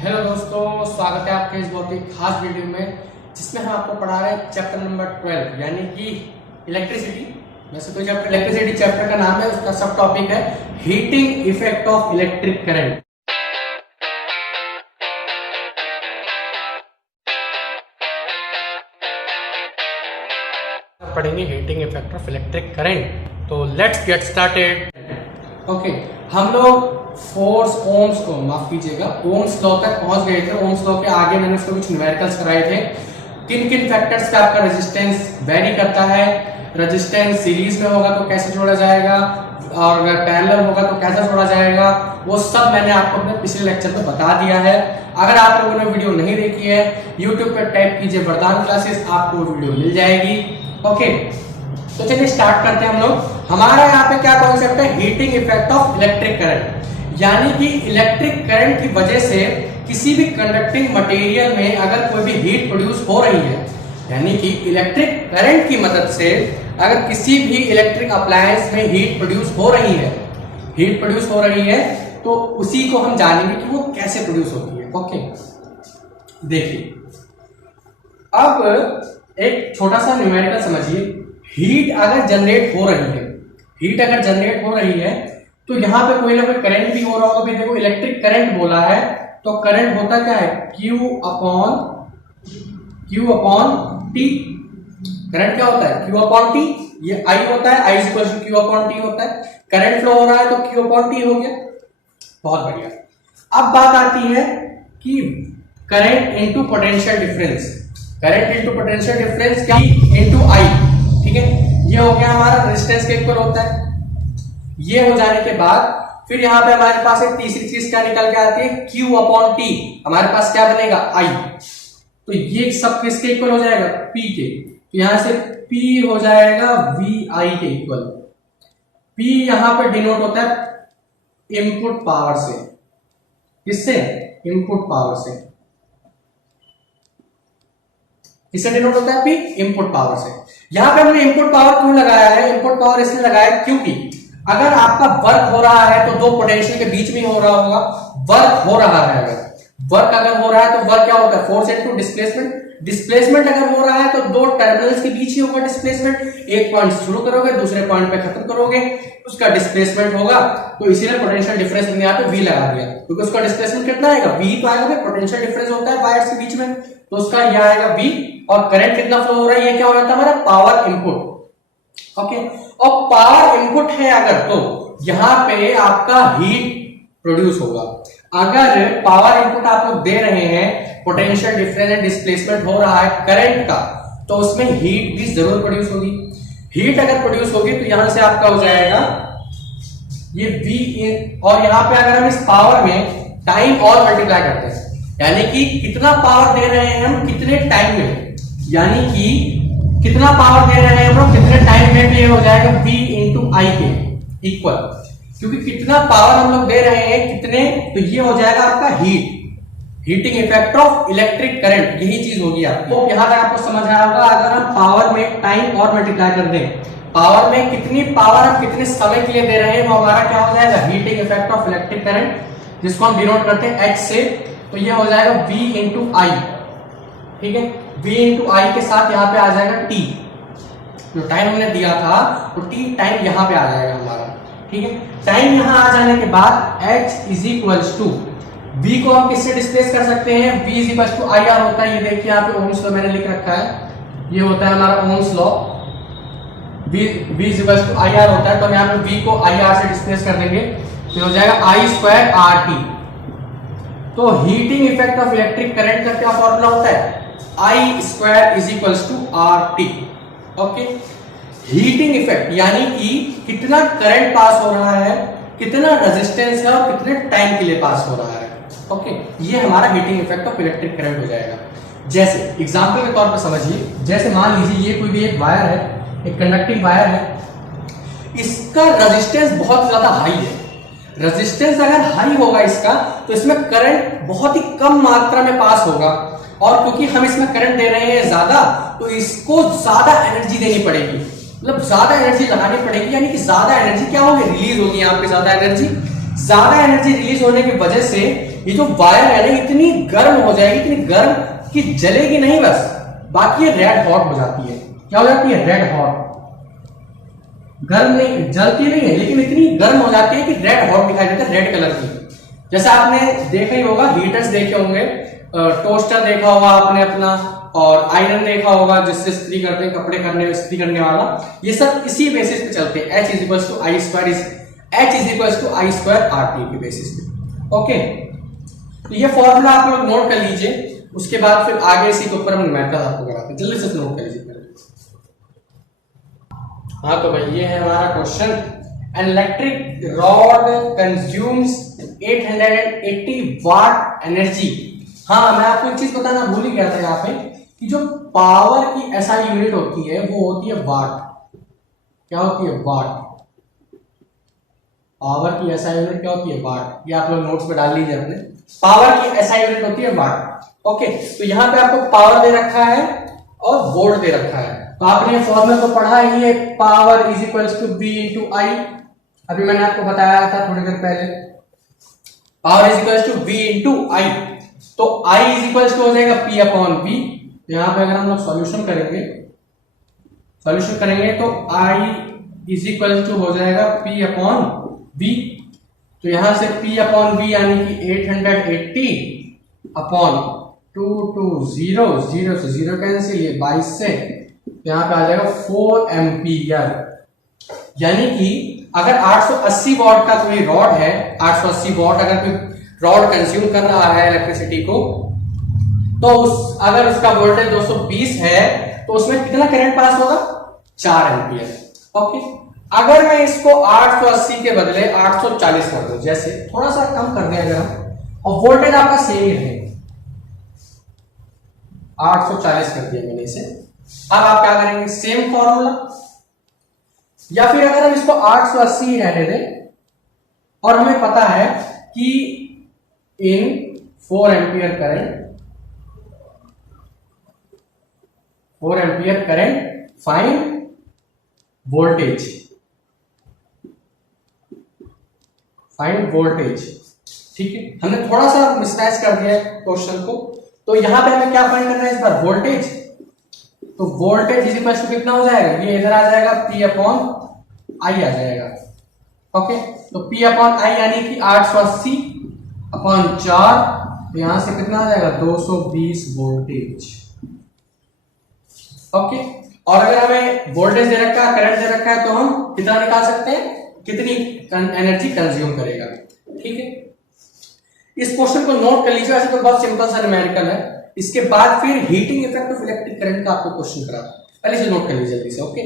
Hello दोस्तों, स्वागत है आपके इस बहुत ही खास वीडियो में जिसमें हम आपको पढ़ा रहे हैं चैप्टर नंबर 12 यानी कि इलेक्ट्रिसिटी। वैसे तो चैप्टर इलेक्ट्रिसिटी चैप्टर का नाम है, उसका सब टॉपिक है heating effect of electric current. पढ़ेंगे heating effect of electric current. तो लेट्स गेट स्टार्टेड। ओके, हम लोग फोर्स ओम्स को माफ कीजिएगा ओम्स लॉ तक पहुंच गए थे। ओम्स लॉ के आगे मैंने उसको कुछ न्यूमेरिकल्स कराए थे। किन किन फैक्टर्स पे आपका रेजिस्टेंस वेरी करता है, रेजिस्टेंस सीरीज में होगा तो कैसे जोड़ा जाएगा और अगर पैरेलल होगा तो कैसे जोड़ा जाएगा, वो सब मैंने आपको अपने पिछले लेक्चर में बता दिया है। अगर आप लोगों ने वीडियो नहीं देखी है, यूट्यूब पर टाइप कीजिए वरदान क्लासेस, आपको वीडियो मिल जाएगी। ओके, तो चलिए स्टार्ट करते हैं हम लोग। हमारा यहाँ पे क्या कॉन्सेप्ट है, heating effect of electric current, यानी कि इलेक्ट्रिक करंट की वजह से किसी भी कंडक्टिंग मटेरियल में अगर कोई भी हीट प्रोड्यूस हो रही है, यानी कि इलेक्ट्रिक करंट की मदद से अगर किसी भी इलेक्ट्रिक अप्लायंस में हीट प्रोड्यूस हो रही है, तो उसी को हम जानेंगे कि वो कैसे प्रोड्यूस होती है। ओके, देखिए अब एक छोटा सा न्यूमेरिकल समझिए। हीट अगर जनरेट हो रही है तो यहाँ पे कोई ना कोई करंट भी हो रहा होगा। देखो इलेक्ट्रिक करंट बोला है तो करंट होता क्या है, Q अपॉन T। करंट क्या होता है, Q अपॉन T। ये I होता है, I equal to Q upon T होता है। करंट फ्लो हो रहा है तो Q अपॉन T हो गया। बहुत बढ़िया। अब बात आती है कि current into potential difference. Current into potential difference क्या, इनटू I। ठीक है, ये हो गया हमारा रेजिस्टेंस के इक्वल होता है। ये हो जाने के बाद फिर यहाँ पे हमारे पास एक तीसरी चीज क्या निकल के आती है, Q अपॉन T। हमारे पास क्या बनेगा, I। तो ये सब किसके इक्वल हो जाएगा, P के। तो यहां से P हो जाएगा VI के इक्वल। P यहां पे डिनोट होता है इनपुट पावर से। किससे, इनपुट पावर से। किससे डिनोट होता है, P इनपुट पावर से। यहां पे हमने इनपुट पावर क्यों लगाया है, इनपुट पावर इसलिए लगाया क्योंकि अगर आपका वर्क हो रहा है तो दो पोटेंशियल के बीच में हो रहा होगा। वर्क हो रहा है, अगर हो रहा है तो वर्क क्या होता है, फोर्स इनटू डिस्प्लेसमेंट। डिस्प्लेसमेंट अगर हो रहा है तो दो टर्मिनल्स के बीच ही होगा डिस्प्लेसमेंट। एक पॉइंट शुरू करोगे, दूसरे पॉइंट पे खत्म करोगे, उसका डिस्प्लेसमेंट होगा। तो इसीलिए पोटेंशियल डिफरेंस मैंने यहाँ पे V लगा दिया, क्योंकि उसका डिस्प्लेसमेंट कितना आएगा, V तो आएगा। पोटेंशियल डिफरेंस होता है वायर्स के बीच में, तो उसका यह आएगा V। और करंट कितना फ्लो हो रहा है, ये क्या हो जाता है हमारा पावर इनपुट। ओके, और पावर इनपुट है अगर, तो यहां पे आपका हीट प्रोड्यूस होगा। अगर पावर इनपुट आप लोग दे रहे हैं, पोटेंशियल डिफरेंस एंड डिस्प्लेसमेंट हो रहा है करंट का, तो उसमें हीट भी जरूर प्रोड्यूस होगी। हीट अगर प्रोड्यूस होगी तो यहां से आपका हो जाएगा ये V। और यहां पे अगर हम इस पावर में टाइम और मल्टीप्लाई करते हैं, यानी कि कितना पावर दे रहे हैं हम कितने टाइम में, यानी कि कितना पावर दे रहे हैं हम लोग कितने टाइम में, भी हो जाएगा V इंटू I के इक्वल। क्योंकि कितना पावर हम लोग दे रहे हैं कितने, तो ये हो जाएगा आपका heating effect of electric current. यही चीज होगी आपकी। तो यहां तक आपको समझ आया होगा। अगर हम पावर में टाइम और मल्टीप्लाई कर दें, पावर में कितनी पावर हम कितने समय के लिए दे रहे हैं, वो हमारा क्या हो जाएगा, heating effect of electric current, जिसको हम डिनोट करते हैं H से। तो ये हो जाएगा V इंटू I। ठीक है, V इंटू I के साथ यहाँ पे आ जाएगा T, जो टाइम हमने दिया था, तो T टाइम यहाँ पे आ जाएगा हमारा। ठीक है, टाइम यहाँ आ जाने के बाद H is equals to V को हम किससे डिस्प्लेस कर सकते हैं, V is equals to IR होता है। ये देखिए यहाँ पे ओम्स लॉ मैंने लिख रखा है, ये होता है हमारा ohm's law. V is equals to IR होता है, तो हम यहाँ पे V को IR से डिस्प्लेस कर देंगे, तो हो जाएगा I स्क्वायर RT। तो heating effect of electric current का क्या फॉर्मूला होता है, I square is equals to RT। Okay, heating effect यानी कि कितना करंट पास हो रहा है, कितना रेजिस्टेंस है और कितने टाइम के लिए पास हो रहा है। ओके, ये हमारा heating effect of electric current हो जाएगा। जैसे एग्जांपल के तौर पर समझिए, जैसे मान लीजिए ये कोई भी एक वायर है, एक कंडक्टिंग वायर है, इसका रेजिस्टेंस बहुत ज्यादा हाई है। रेजिस्टेंस अगर हाई होगा इसका, तो इसमें करंट बहुत ही कम मात्रा में पास होगा। और क्योंकि हम इसमें करंट दे रहे हैं ज्यादा, तो इसको ज्यादा एनर्जी देनी पड़ेगी, मतलब ज्यादा एनर्जी लगानी पड़ेगी, यानी कि ज्यादा एनर्जी क्या होगी, रिलीज होगी यहाँ पे ज्यादा एनर्जी। ज्यादा एनर्जी रिलीज होने की वजह से ये जो वायर है ना इतनी गर्म हो जाएगी, इतनी गर्म कि जलेगी नहीं बस, बाकी ये रेड हॉट हो जाती है। क्या हो जाती है? Red hot. गर्म नहीं, जलती नहीं है लेकिन इतनी गर्म हो जाती है कि रेड हॉट दिखाई देता है, रेड कलर की। जैसे आपने देखा ही होगा, हीटर्स देखे होंगे, टोस्टर देखा होगा आपने अपना, और आयरन देखा होगा जिससे इस्त्री करते हैं, कपड़े करने इस्त्री करने वाला, ये सब इसी बेसिस पे चलते हैं। H is equals to I square, H is equals to I square R T के बेसिस पे। ओके, तो ये फॉर्मूला आप लोग नोट कर लीजिए, उसके बाद फिर आगे इसी के ऊपर हम मेथड आपको कराते हैं, जल्दी से नोट कर लीजिए। हाँ तो भाई ये है हमारा question, an electric rod consumes 880 watt energy. हाँ मैं आपको एक चीज बताना भूल ही गया था यहाँ पे कि जो पावर की एसआई यूनिट होती है वो होती है वाट। क्या होती है? वाट। पावर की एसआई यूनिट क्या होती है? वाट। ये आप लोग नोट्स में डाल लीजिए अपने, पावर की एसआई यूनिट होती है वाट। ओके, तो यहाँ पे आपको पावर दे रखा है और वोल्ट दे रखा है, तो आपने ये फॉर्मूला तो पढ़ा ही है, power is equals to V into I. अभी मैंने आपको बताया था थोड़ी देर पहले, power is equals to V into I, तो आई इज इक्वल्स टू हो जाएगा पी अपॉन बी। यहाँ पे अगर हम लोग सॉल्यूशन करेंगे तो आई इज इक्वल्स टू हो जाएगा पी अपॉन बी। तो यहां से पी अपॉन बी यानी कि 880 अपॉन 220, 0 से 0 कैंसिल, ये 22 से यहाँ पे आ जाएगा 4 एम्पियर। यानी कि अगर 880 वॉट का कोई रॉड है, 880 वॉट अगर कोई रॉड कंज्यूम कर रहा है इलेक्ट्रिसिटी को, तो अगर उसका वोल्टेज 220 है तो उसमें कितना करंट पास होगा? 4 एम्पियर। ओके, अगर मैं इसको 880 के बदले 840 कर दूं, जैसे थोड़ा सा कम कर दें अगर हम, और वोल्टेज आपका सेम ही रहे, 840 कर दिया मैंने इसे, अब आप क्या करेंगे? सेम फॉर्मूला, या फिर अगर हम इसको 880 रहने दें और हमें पता है कि इन 4 एम्पियर करंट फाइंड वोल्टेज, ठीक है। हमने थोड़ा सा मिसमैच कर दिया है क्वेश्चन को, तो यहां पे हमें क्या फाइंड करना है इस बार? वोल्टेज। तो वोल्टेज इज इक्वल टू कितना हो जाएगा? ये इधर आ जाएगा, P अपॉन आई आ जाएगा। ओके, तो P अपॉन आई यानी कि 880 अपॉन 4, तो यहां से कितना आ जाएगा? 220 वोल्टेज। ओके, और अगर हमें वोल्टेज दे रखा है, करंट दे रखा है, तो हम कितना निकाल सकते हैं? कितनी एनर्जी कंज्यूम करेगा। ठीक है, इस क्वेश्चन को नोट कर लीजिए, वैसे तो बहुत सिंपल सा न्यूमेरिकल है। इसके बाद फिर heating effect of electric current का आपको क्वेश्चन करा, पहले से नोट कर लीजिए जल्दी से। ओके,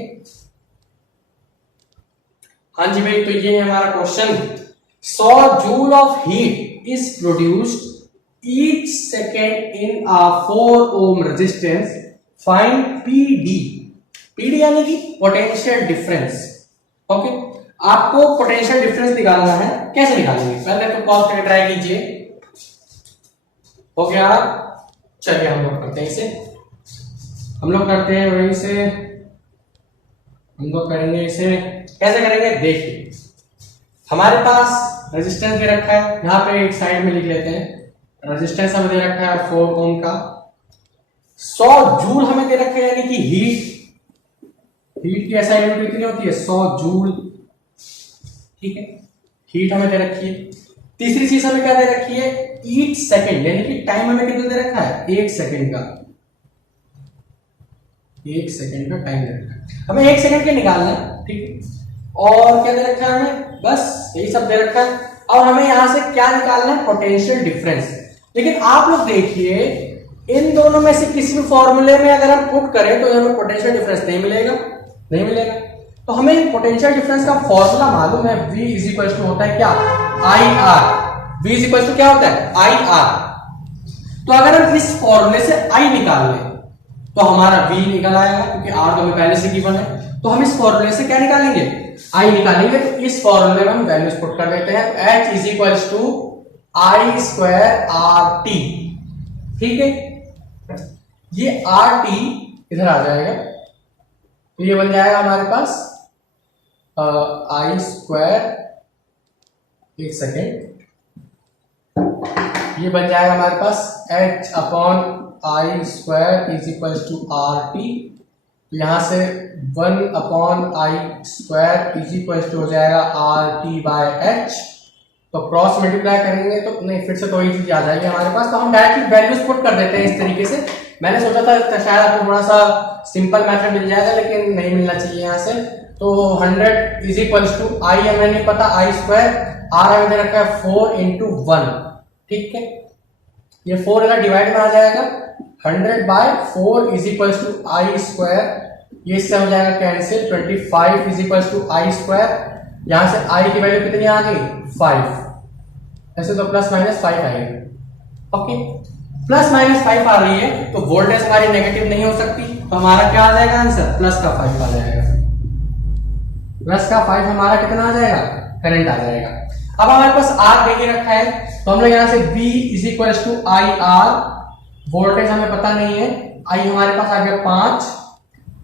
हाँ जी भाई, तो ये है हमारा question. 100 joule of heat is produced each second in a 4 ohm resistance, find PD. PD यानी कि पोटेंशियल डिफरेंस। ओके, आपको पोटेंशियल डिफरेंस निकालना है। कैसे निकालेंगे? पहले तो कॉल करके ट्राई कीजिए। हो गया? चलिए हम लोग करते हैं इसे, हम लोग करेंगे इसे। कैसे करेंगे? देखिए, हमारे पास रेजिस्टेंस दे रखा है, यहां पे एक साइड में लिख लेते हैं। रेजिस्टेंस हमें दे रखा है 4 ओम का, 100 जूल हमें दे रखा है, यानी कि हीट की एसआई यूनिट कितनी होती है? 100 जूल। ठीक है, हीट हमें दे रखी है। तीसरी चीज हमें क्या दे रखी है? ईच सेकंड, यानी कि टाइम हमें कितना दे रखा है? 1 सेकंड का। 1 सेकंड का टाइम दे रखा है, हमें 1 सेकंड के निकालना है। ठीक है, और क्या दे रखा है हमें? बस यही सब दे रखा है। और हमें यहां से क्या निकालना है? Potential difference. लेकिन आप लोग देखिए, इन दोनों में से किसी भी फॉर्मूले में अगर हम पुट करें तो हमें पोटेंशियल डिफरेंस नहीं मिलेगा। तो हमें पोटेंशियल डिफरेंस का फॉर्मूला मालूम है, V इज इक्वल टू होता है क्या? IR। V is equal to क्या होता है? IR। तो अगर हम इस फॉर्मूले से I निकाल लें तो हमारा V निकल आएगा, क्योंकि R तो हमें पहले से गिवन है। तो हम इस फॉर्मूले से क्या निकालेंगे? I निकालेंगे। तो इस फॉर्मूले में हम वैल्यूज पुट कर देते हैं, तो H is equal to I square RT। ठीक है, ये RT इधर आ जाएगा, तो ये बन जाएगा हमारे पास I स्क्वायर एक सेकेंड, ये बन जाएगा हमारे पास h upon I square is equal to R T. यहाँ से 1 upon I square is equal to हो जाएगा आर टी बाय एच। तो क्रॉस मल्टीप्लाई करेंगे तो नहीं, फिर से तो वही चीज आ जाएगी हमारे पास। तो हम डायरेक्टली वैल्यूज पुट कर देते हैं इस तरीके से। मैंने सोचा था शायद आपको थोड़ा सा सिंपल मेथड मिल जाएगा, लेकिन नहीं मिलना चाहिए यहाँ से। तो 100 इज इक्वल टू आई हमें नहीं पता, आई स्क्वायर, आर हमें दे रखा है 4 इंटू 1, ठीक है। ये 4 अगर डिवाइड में आ जाएगा 100 by 4 is equal to I square, ये इससे हो जाएगा cancel. 25 is equal to I square, यहां से आई की वैल्यू कितनी आ गई 5, ऐसे तो प्लस माइनस 5 आएगी। ओके, प्लस माइनस 5 आ रही है तो वोल्टेज हमारी नेगेटिव नहीं हो सकती, तो हमारा क्या आ जाएगा आंसर, प्लस का 5 आ जाएगा। प्लस का 5 हमारा कितना आ जाएगा, करंट आ जाएगा। अब हमारे पास आर दे के रखा है, तो हम लोग यहां से V is equal to I R, voltage हमें पता नहीं है, आई हमारे पास आ गया 5,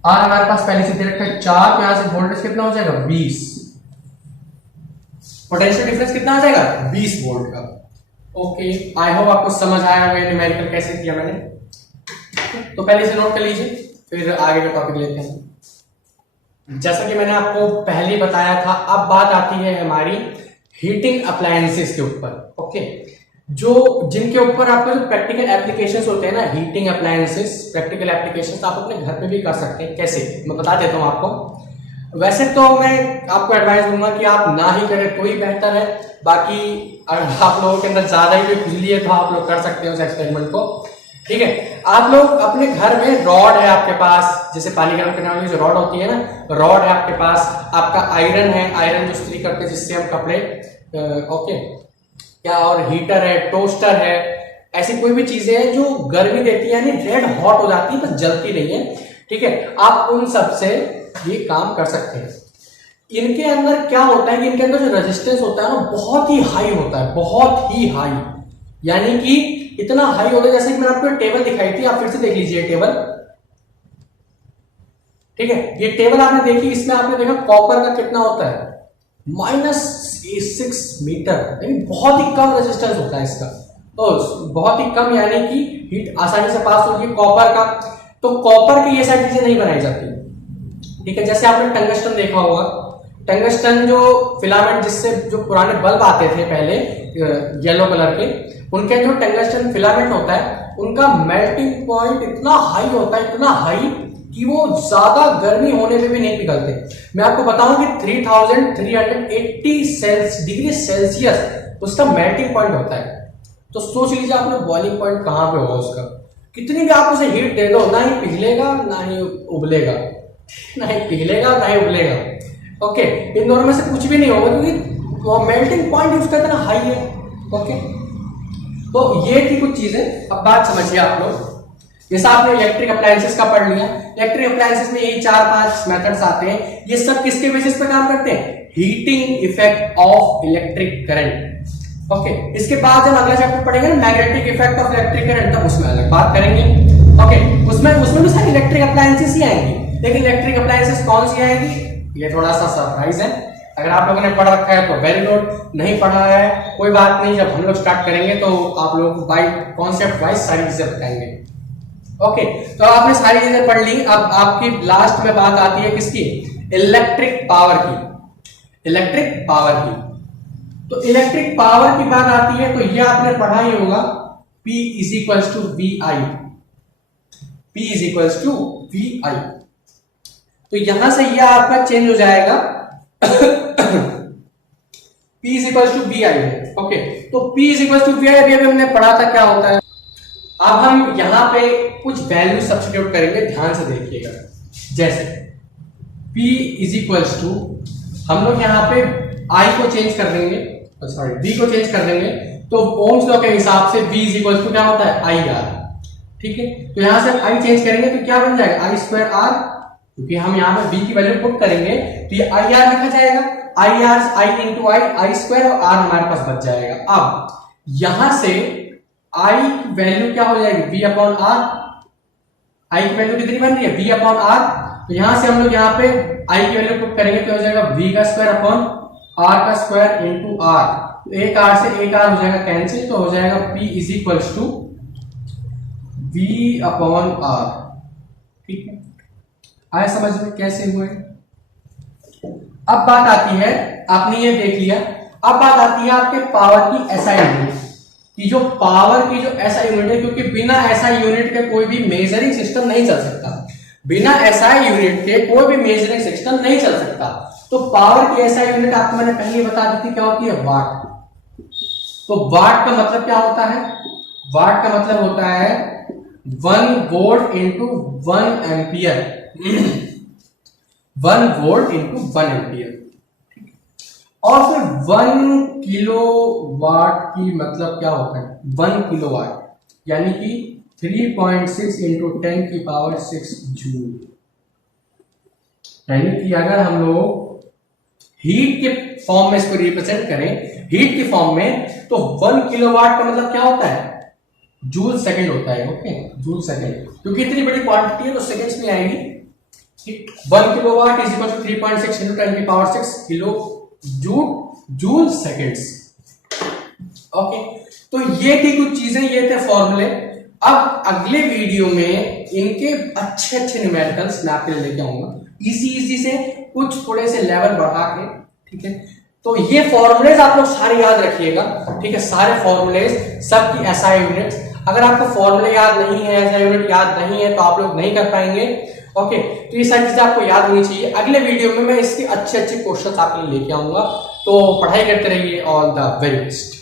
आर हमारे पास पहले से दे रखा है 4, तो यहां से वोल्टेज कितना हो जाएगा 20, पोटेंशियल डिफरेंस कितना आ जाएगा 20 वोल्ट का। ओके, आई होप आपको समझ आया होगा न्यूमेरिकल कैसे किया मैंने। तो पहले से नोट कर लीजिए, फिर आगे का टॉपिक लेते हैं। जैसा कि मैंने आपको पहले बताया था, अब बात आती है हमारी हीटिंग अप्लायंसेस के ऊपर। ओके, जो जिनके ऊपर आपका जो प्रैक्टिकल एप्लीकेशंस होते हैं ना, हीटिंग अप्लायंसेस प्रैक्टिकल एप्लीकेशंस आप अपने घर पे भी कर सकते हैं। कैसे, मैं बता देता हूं आपको। वैसे तो मैं आपको एडवाइस दूंगा कि आप ना ही करें तो ही बेहतर है। बाकी अगर आप लोगों के अंदर ज्यादा ही कोई खुजली है तो आप लोग कर सकते हैं उस एक्सपेरिमेंट को, ठीक है। आप लोग अपने घर में रॉड है आपके पास, जैसे पानी गर्म करने वाली जो रॉड होती है ना, रॉड है आपके पास, आपका आयरन है, आयरन जो इस्त्री करते हैं जिससे हम कपड़े, ओके, क्या, और हीटर है, टोस्टर है, ऐसी कोई भी चीजें हैं जो गर्मी देती है, यानी रेड हॉट हो जाती है, बस जलती नहीं है, ठीक है। आप उन सब से ये काम कर सकते हैं। इनके अंदर क्या होता है कि इनके अंदर जो रेजिस्टेंस होता है ना, बहुत ही हाई होता है, बहुत ही हाई, यानी कि इतना हाई होता है, जैसे कि मैंने आपको टेबल दिखाई थी, आप फिर से देख लीजिए टेबल, ठीक है। ये टेबल आपने देखी, इसमें आपने देखा कॉपर का कितना होता है -6 मीटर, यानी बहुत ही कम रेजिस्टेंस होता है इसका, तो बहुत ही कम, यानी कि हीट आसानी से पास होगी कॉपर का। तो कॉपर की ये सारी चीजें नहीं बनाई जाती, ठीक है। जैसे आपने टंगस्टन देखा होगा, टंगस्टन जो फिलामेंट, जिससे जो पुराने बल्ब आते थे पहले येलो कलर के, उनके जो टंगस्टन फिलामेंट होता है, उनका मेल्टिंग पॉइंट इतना हाई होता है, इतना हाई कि वो ज्यादा गर्मी होने पे भी नहीं पिघलते। मैं आपको बताऊं कि 3380 डिग्री सेल्सियस उसका मेल्टिंग पॉइंट होता है। तो सोच लीजिए आपने बॉइलिंग पॉइंट कहां पे होगा उसका, कितनी भी आप उसे हीट दे दो, ना ही पिघलेगा ना ही उबलेगा, ना ही पिघलेगा ना ही उबलेगा, ओके। इन दोनों में से कुछ भी नहीं होगा, क्योंकि मेल्टिंग पॉइंट उसका इतना हाई है, ओके। तो ये थी कुछ चीजें। अब बात समझिए आप लोग, जैसा आपने इलेक्ट्रिक अप्लायंसेस का पढ़ लिया, इलेक्ट्रिक अप्लायंसेस में यही 4-5 मेथड्स आते हैं। ये सब किसके बेसिस पे काम करते हैं, heating effect of electric current, okay. इसके बाद जब अगला चैप्टर पढ़ेंगे ना, magnetic effect of electric current, तब उसमें अलग बात करेंगे, ओके। उसमें भी सारी इलेक्ट्रिक अप्लायंसेस ही आएंगी, लेकिन इलेक्ट्रिक अप्लायंसेस कौन सी आएगी ये थोड़ा सा सरप्राइज है। अगर आप लोगों ने पढ़ रखा है तो वेरी गुड, नहीं पढ़ा है कोई बात नहीं, जब हम लोग स्टार्ट करेंगे तो आप लोग को बाय कॉन्सेप्ट वाइज सारी चीजें बताएंगे, ओके। तो आपने सारी चीजें पढ़ ली। अब आपकी लास्ट में बात आती है किसकी, इलेक्ट्रिक पावर की, इलेक्ट्रिक पावर की। तो इलेक्ट्रिक पावर की बात आती है तो ये आपने पढ़ा ही होगा, P is equal to V I, P is equal to V I. तो यहां से यह आपका चेंज हो जाएगा P is equal to V I है, ओके। तो P is equal to V I अभी हमने पढ़ा था क्या होता है। अब हम यहां पे कुछ वैल्यू सब्स्टिट्यूट करेंगे, ध्यान से देखिएगा। जैसे P इज इक्वल टू, हम लोग यहां पे I को चेंज कर देंगे, सॉरी V को चेंज कर देंगे, तो ओम्स लॉ के हिसाब से V इज इक्वल टू क्या होता है आई आर, ठीक है। तो यहां से I चेंज करेंगे तो क्या बन जाएगा आई स्क्वायर आर, क्योंकि हम यहां पे V की वैल्यू पुट करेंगे तो ये आई आर लिखा जाएगा, I R I into I square, और आर हमारे पास बच जाएगा। अब यहां से आई की वैल्यू क्या हो जाएगी V अपॉन आर, आई की वैल्यू कितनी बन रही है V अपॉन आर। तो यहां से हम लोग यहाँ पे आई की वैल्यू पुट करेंगे तो हो जाएगा V का स्क्वायर अपॉन आर का स्क्वायर इंटू आर, तो एक आर से एक आर हो जाएगा कैंसिल, तो हो जाएगा P is equals to V upon R। ठीक है, आए समझ में कैसे हुए। अब बात आती है, आपने ये देख लिया, अब बात आती है आपके पावर की एसआई यूनिट की। जो पावर की जो एसआई यूनिट है, क्योंकि बिना एसआई यूनिट के कोई भी मेजरिंग सिस्टम नहीं चल सकता, बिना एसआई यूनिट के कोई भी मेजरिंग सिस्टम नहीं चल सकता। तो पावर की एसआई यूनिट आपको मैंने पहले बता दी थी, क्या होती है, वाट। तो वाट का मतलब क्या होता है, वाट का मतलब होता है 1 volt into 1 ampere, 1 volt into 1 ampere. और फिर 1 किलो वाट की मतलब क्या होता है, 1 किलो वाट यानी कि 3.6 इंटू 10 की पावर 6 जूल। यानी कि अगर हम लोग हीट के फॉर्म में इसको रिप्रेजेंट करें, हीट के फॉर्म में, तो 1 किलोवाट का मतलब क्या होता है, जूल सेकंड होता है। ओके, जूल सेकंड, क्योंकि इतनी बड़ी क्वांटिटी है तो सेकंड्स में आएगी। 1 kilowatt is equal to 3.6 into 10 की power 6 kilo joule seconds. Okay, तो ये थी कुछ चीजें, ये थे फॉर्मूले। अब अगले वीडियो में इनके अच्छे अच्छे न्यूमेरिकल्स मैं आपके लिए लेके आऊंगा, इजी से कुछ थोड़े से लेवल बढ़ा के। ठीक है, तो ये फॉर्मूलेज आप लोग सारे याद रखिएगा। ठीक है, सारे फॉर्मूलेज, सबकी एसआई यूनिट्स। अगर आपको फॉर्मूले याद नहीं है, एसआई यूनिट याद नहीं है, तो आप लोग नहीं कर पाएंगे। ओके, तो ये सारी चीजें आपको याद होनी चाहिए। अगले वीडियो में मैं इसके अच्छे अच्छे क्वेश्चन आपके लिए लेके आऊंगा, तो पढ़ाई करते रहिए। All the very best.